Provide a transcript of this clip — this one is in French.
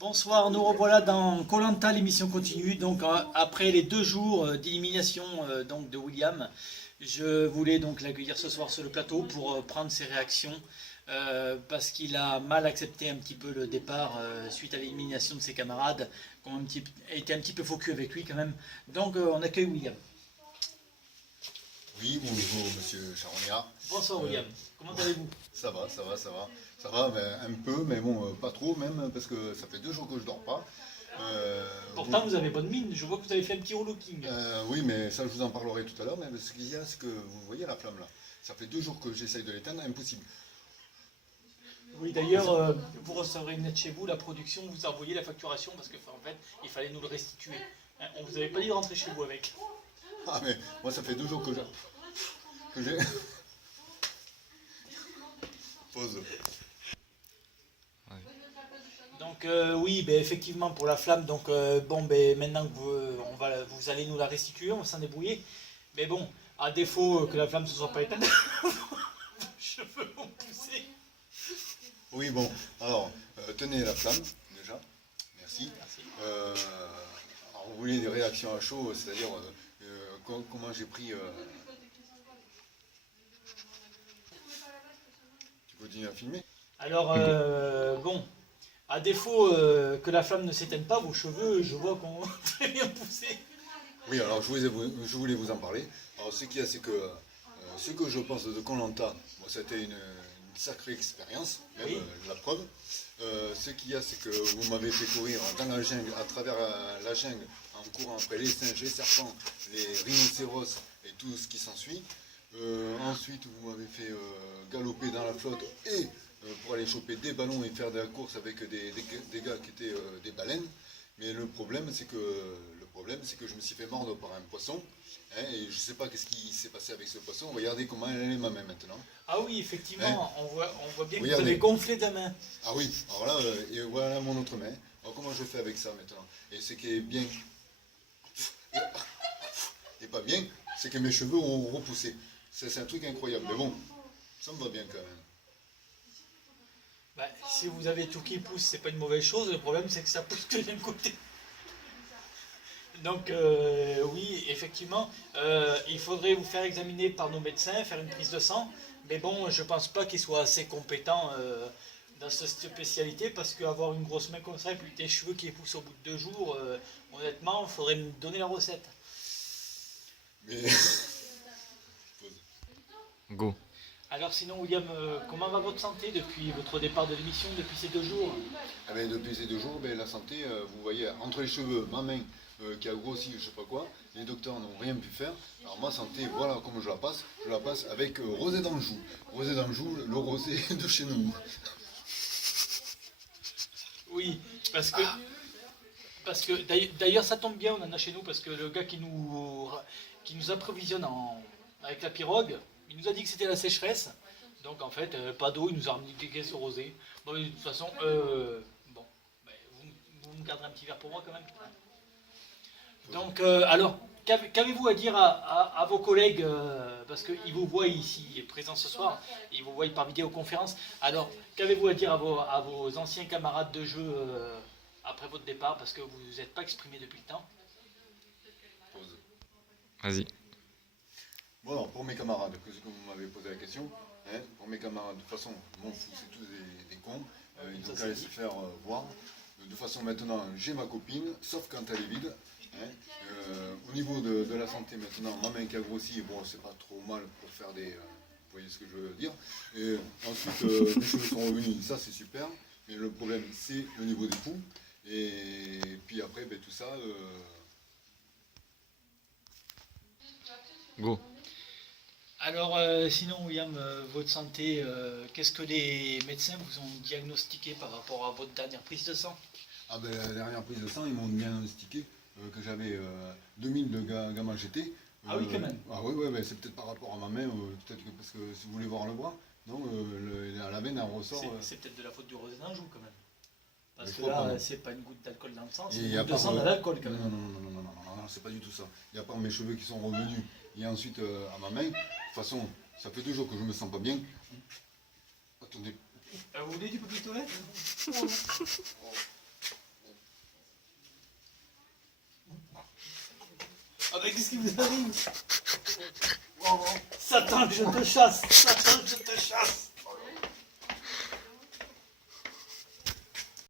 Bonsoir, nous revoilà dans koh l'émission continue. Donc après les 2 jours d'élimination donc de William, je voulais donc l'accueillir ce soir sur le plateau pour prendre ses réactions parce qu'il a mal accepté un petit peu le départ suite à l'élimination de ses camarades, qui ont été un petit peu faux cul avec lui quand même. Donc on accueille William. Oui, bonjour Monsieur Charognard. Bonsoir William, comment allez-vous? Ça va. Ça va, ben, un peu, mais bon, pas trop même, parce que ça fait 2 jours que je dors pas. Pourtant vous avez bonne mine, je vois que vous avez fait un petit relooking. Oui, mais ça je vous en parlerai tout à l'heure, mais ce qu'il y a, c'est que vous voyez la flamme là. Ça fait 2 jours que j'essaye de l'éteindre, impossible. Oui, d'ailleurs, vous recevrez une lettre chez vous, la production vous a envoyé la facturation parce que en fait, il fallait nous le restituer. Hein, on vous avait pas dit de rentrer chez vous avec. Ah mais moi ça fait 2 jours que j'ai... Pause. Donc oui, ben, effectivement pour la flamme, donc bon, ben, maintenant que vous allez nous la restituer, on va s'en débrouiller. Mais bon, à défaut que la flamme ne se soit pas éteinte, vos cheveux vont pousser. Oui, bon, alors, tenez la flamme, déjà, merci. Merci. Alors, vous voulez des réactions à chaud, c'est-à-dire comment j'ai pris... Tu continues à filmer? Alors bon, à défaut que la flamme ne s'éteigne pas, vos cheveux, je vois qu'on très bien poussé. Oui, alors je voulais vous en parler. Alors ce qu'il y a, c'est que ce que je pense de koh Lanta, bon, c'était une sacrée expérience, même Oui. la preuve. Ce qu'il y a, c'est que vous m'avez fait courir dans la jungle, à travers la jungle, en courant après les singes, les serpents, les rhinocéros et tout ce qui s'ensuit. Ensuite, vous m'avez fait galoper dans la flotte et pour aller choper des ballons et faire de la course avec des gars qui étaient des baleines. Mais le problème, c'est que je me suis fait mordre par un poisson. Hein, et je ne sais pas qu'est-ce qui s'est passé avec ce poisson. Regardez comment elle est ma main maintenant. Ah oui, effectivement, Hein, on voit bien que vous regardez. avez gonflé de la main. Ah oui, alors là, et voilà mon autre main. Alors comment je fais avec ça maintenant? Et ce qui est bien et pas bien, c'est que mes cheveux ont repoussé. C'est un truc incroyable. Mais bon, ça me va bien quand même. Bah, si vous avez tout qui pousse, c'est pas une mauvaise chose. Le problème, c'est que ça pousse que d'un côté. Donc oui, effectivement, il faudrait vous faire examiner par nos médecins, faire une prise de sang. Mais bon, je pense pas qu'ils soient assez compétents dans cette spécialité parce qu'avoir une grosse main comme ça et puis des cheveux qui poussent au bout de 2 jours, honnêtement, il faudrait me donner la recette. Mais Go. Alors sinon, William, comment va votre santé depuis votre départ de l'émission, depuis ces 2 jours? eh ben, depuis ces 2 jours, ben, la santé, vous voyez, entre les cheveux, ma main qui a grossi, je sais pas quoi, les docteurs n'ont rien pu faire. Alors ma santé, voilà comment je la passe avec rosé d'Anjou. Rosé d'Anjou, le rosé de chez nous. Oui, parce que d'ailleurs ça tombe bien, on en a chez nous parce que le gars qui nous approvisionne avec la pirogue, il nous a dit que c'était la sécheresse. Donc en fait, pas d'eau, il nous a ramené des caisses rosées. Bon, de toute façon, bon, ben, vous me garderez un petit verre pour moi quand même. Donc alors, qu'avez-vous à dire à vos collègues, parce qu'ils vous voient ici présents ce soir, ils vous voient par vidéoconférence. Alors, qu'avez-vous à dire à vos anciens camarades de jeu après votre départ, parce que vous ne vous êtes pas exprimé depuis le temps? Pause. Vas-y. Bon, alors, pour mes camarades, que vous m'avez posé la question, hein, pour mes camarades, de toute façon, je m'en fous, c'est tous des cons, ils Ça, ont c'est qu'à aller dit. se faire voir. De toute façon, maintenant, j'ai ma copine, sauf quand elle est vide. Hein. Au niveau de la santé, maintenant, ma main qui a grossi, bon, c'est pas trop mal pour faire des... vous voyez ce que je veux dire. Et ensuite, mes cheveux sont revenus, ça c'est super. Mais le problème, c'est le niveau des poux. Et puis après, ben, tout ça... Go. Alors, sinon, William, votre santé, qu'est-ce que les médecins vous ont diagnostiqué par rapport à votre dernière prise de sang? Ah ben, la dernière prise de sang, ils m'ont diagnostiqué que j'avais 2000 de gamma GT. Ah oui, quand même. Ah oui, ouais, ben, c'est peut-être par rapport à ma main, peut-être que parce que si vous voulez voir le bras, non, la veine elle ressort. C'est peut-être de la faute du rosé d'Anjou quand même. Parce Mais je que crois pas, là, non. c'est pas une goutte d'alcool dans le sang, Et c'est il une y a goutte de pas, sang dans l'alcool quand non, même. non, c'est pas du tout ça. Il y a pas mes cheveux qui sont revenus. Et ensuite à ma main. De toute façon, ça fait 2 jours que je me sens pas bien. Attendez. Vous voulez du papier toilette? Ah bah qu'est-ce qui vous arrive? Satan, je te chasse! Satan, je te chasse!